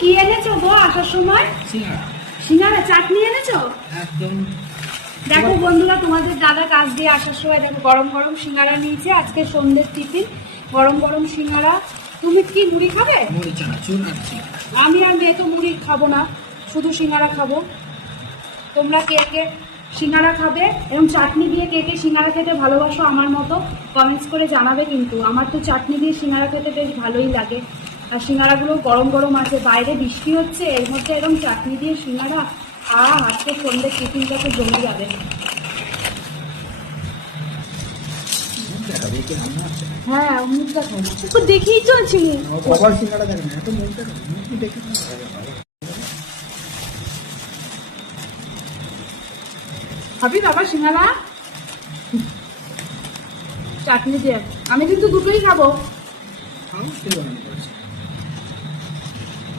কি এনেছো গো আসার সময়? সিঙ্গাড়া। সিঙ্গাড়া চাটনি এনেছো? একদম। দেখো বন্ধুরা, তোমাদের দাদা কাজ দিয়ে আসার সময় দেখো গরম গরম সিঙ্গাড়া নিয়েছে। আজকে সন্ধ্যের টিফিন গরম গরম সিঙ্গাড়া। তুমি কি মুড়ি খাবে? মুড়ি চানাচুর আর সিঙ্গাড়া। আমি আর মেয়ে তো মুড়ি খাবো না, শুধু সিঙ্গাড়া খাবো। তোমরা কে কে সিঙ্গাড়া খাবে এবং চাটনি দিয়ে কে কে সিঙ্গাড়া খেতে ভালোবাসো আমার মতো কমেন্টস করে জানাবে। কিন্তু আমার তো চাটনি দিয়ে সিঙ্গাড়া খেতে বেশ ভালোই লাগে। আর সিঙ্গাড়াগুলো গরম গরম আছে, বাইরে বৃষ্টি হচ্ছে, এর মধ্যে এরকম চাটনি দিয়ে সিঙ্গাড়া, আজকে সন্ধ্যে টিফিনটাকে জমে যাবে। হ্যাঁ, মুখটা খাই না, দেখেই চলছি। কবার সিঙ্গাড়া দেখেন এত মুখটা দেখে খাবি বাবা সিঙ্গাড়া? চাটনি দিয়ে আমি কিন্তু দুটোই খাবো। খাও, সে বানানো করেছে।